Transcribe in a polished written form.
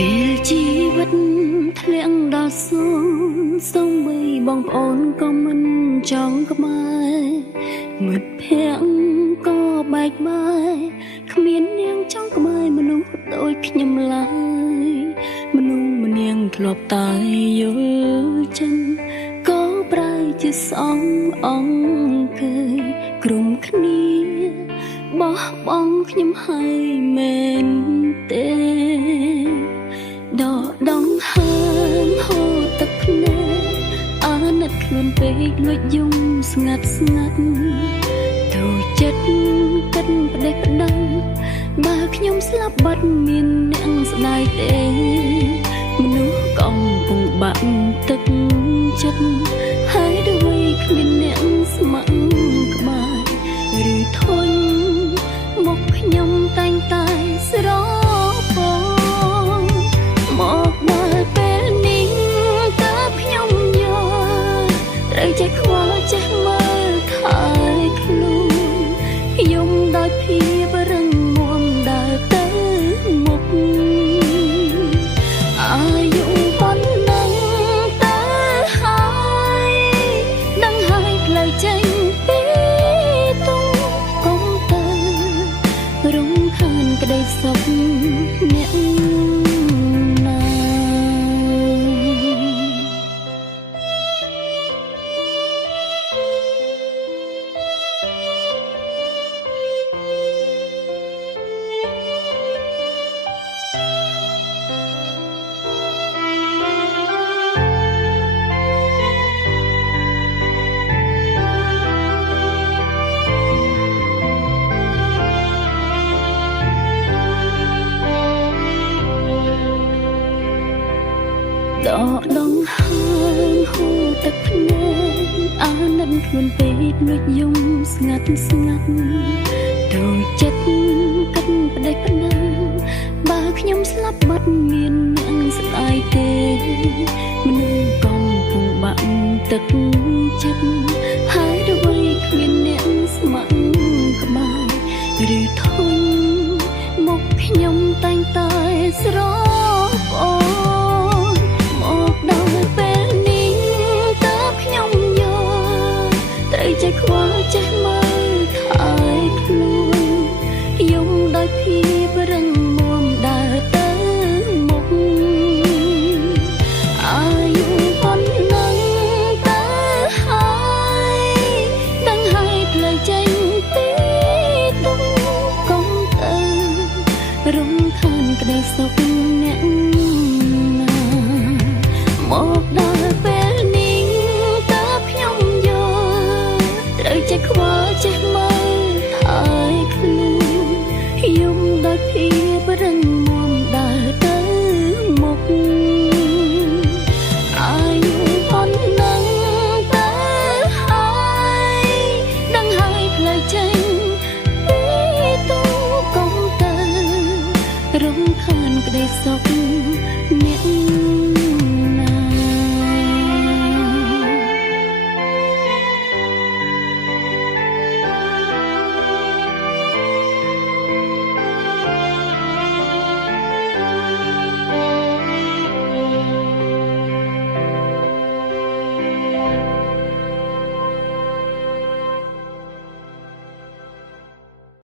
ពេលជីវិតធ្លាក់ដល់សួងសូម្បីបងប្អូនក៏មិនចង់ក្បែរមិត្តភក្តិក៏បែកបាក់គ្មាននាងចង់ក្បែរមនុស្សដូចខ្ញុំឡើយមនុស្សម្នាងធ្លាប់តែយល់ចឹងក៏ប្រែជាសងអង្គើយក្រុមគ្នាបោះបង់ខ្ញុំហើយមែនទេដកដងហើមហូរទឹកភ្នែកអាណិតខ្លួនពេកលួចយំស្ងាត់ស្ងាត់ទូចិត្តគិតផ្ដេសផ្ដាំបើខ្ញុំស្លាប់បាត់មានអ្នកស្ដាយទេមនុស្សកំពុងបាក់ទឹកចិត្តហើយដូចគ្មានអ្នកស្ម័គ្រក្បែរឬធន់មកខ្ញុំតែងតែស្រពោមកដល់ពេលនេះតើខ្ញុំយកត្រូវចេះខ្វល់ចេះមើលថែខ្លួនយំដោយភាពរឹងមាំដើរទៅមុខអាយុប៉ុណ្ណឹងតើហើយដឹងហើយផ្លូវចេញពីទុំកុំទៅរំខានក្តីសុខអ្នកដកដងហើមហូរទឹកភ្នែកអាណិតខ្លួនពេកលួចយំស្ងាត់ស្ងាត់ទូចិត្តគិតផ្ដេសផ្ដាំបើខ្ញុំស្លាប់បាត់មានអ្នកស្ដាយទេមនុស្សកំពុងបាក់ទឹកចិត្តហើយដូចគ្មានអ្នកស្ម័គ្រក្បែរឬធន់មកខ្ញុំតែងតែស្រពោចេះខ្វល់ចេះមើលថែខ្លួនយំដោយភាពរឹងមាំដើរទៅមុខអាយុប៉ុណ្ណឹងតើហើយដឹងហើយផ្លូវចេញពីទុំកុំទៅរំខានក្តីសុខអ្នកណាមកដល់ពេលនេះតើខ្ញុំត្រូវចេះខ្វល់ចេះមើលថែខ្លួនយំដោយភាពរឹងមាំដើរទៅមុខអាយុប៉ុណ្ណឹងតើហើយដឹងហើយផ្លូវចេញពីទូកុំទៅរំខានក្តីសុខអ្នក